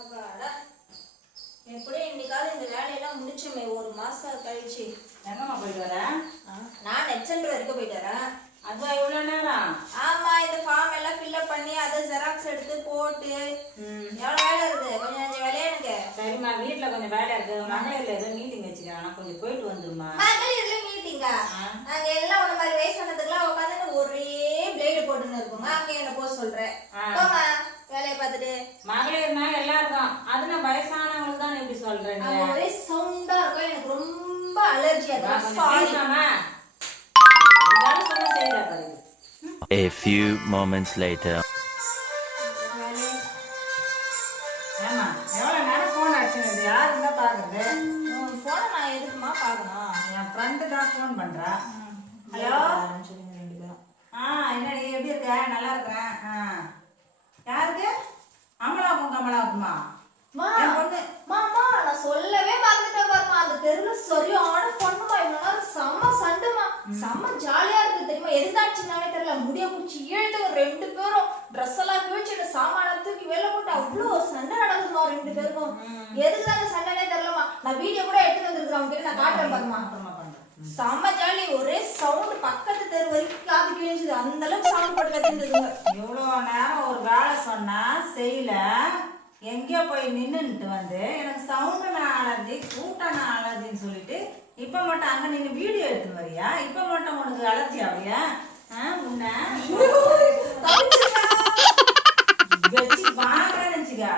அப்பாடா எப்படியும் இன்னைக்காவது இந்த வேலையெல்லாம் முடிச்சுமே ஒரு மாசம் கழிச்சு. எங்கம்மா போயிட்டு வர? நான் நெட் சென்டர் வரைக்கும் போயிட்டு வரேன். அதுவா இவ்வளோ நேரம்? ஆமா, இந்த ஃபார்ம் எல்லாம் ஃபில்அப் பண்ணி அதை ஜெராக்ஸ் எடுத்து போட்டு எவ்வளோ வேலை இருக்குது. கொஞ்சம் வேலையா எனக்கு. சரிம்மா, வீட்டில் கொஞ்சம் வேலை இருக்கு. மகளிர்ல ஏதோ மீட்டிங் வச்சுக்கிறேன், கொஞ்சம் போயிட்டு வந்துருமா? மகளிர்ல மீட்டிங்கா? நாங்க எல்லாம் ஒரு மாதிரி வயசானதுக்குலாம் உட்காந்து ஒரே பிளேடு போட்டுன்னு இருக்கோங்க. அங்க என்ன போக சொல்றேன். போமா வேலையை பார்த்துட்டு. மகளிர்னா எல்லாருக்கும், அது நான் வயசானவங்களுக்கு தான் எப்படி சொல்றேன். ஒரே சவுண்டா இருக்கும், எனக்கு ரொம்ப அலர்ஜியா இருக்கு. A few moments later. ஏமா எவ்வளவு நேரம் போன் அடிச்சுது? யாரு இருந்தா பாக்குறது? போனை நான் எதுக்குமா பார்க்கணும்? என் ஃப்ரெண்டு தான் ஃபோன் பண்றா. ஹலோ, என்னடி எப்படி இருக்க? நல்லா இருக்கிறேன். யாருக்கு? அமலாவுக்கும் கமலாவுக்குமா? என் பொண்ணு. மாமா நான் சொல்லவே மறந்துட்டேன் பாருமா. அந்த தெருவுல சரியான பொண்ணுமா, இவனால செம்ம சண்டைமா, செம்ம ஜாலியா இருக்கு தெரியுமா. எதுதாச்சுனாலே தெரியல, முடிய குச்சி இழுத்து ரெண்டு பேரும் ட்ரெஸ் எல்லாம் கிழிச்சு சாமான தூக்கி வெளில போட்டு அவ்வளோ சண்டை நடக்குதுமா ரெண்டு பேருக்கும். எதுக்குதாங்க சண்டைனே தெரியலமா. நான் வீடியோ கூட எடுத்து வந்துருக்கேன், அவங்க கிட்ட நான் காட்டுறேன் பாருமா. செம்ம ஜாலி, ஒரே சவுண்ட் பக்கத்து தெரு வரைக்கும் காது கிழிஞ்சுது, அந்த அளவுக்கு சவுண்ட் போட்டு கத்திருந்ததுங்க. இவ்வளோ நேரம் ஒரு வேலை சொன்னா செய்யல, எங்கேயோ போய் நின்றுட்டு வந்து எனக்கு சவுண்டான அலர்ஜி கூட்டான அலர்ஜின்னு சொல்லிட்டு இப்போ மட்டும் அங்கே நீங்கள் வீடியோ எடுத்து வரியா? இப்போ மட்டும் உனக்கு அலர்ஜி ஆகலையா? உன்னை வச்சு வாங்குறேன்னு நினச்சிக்கா.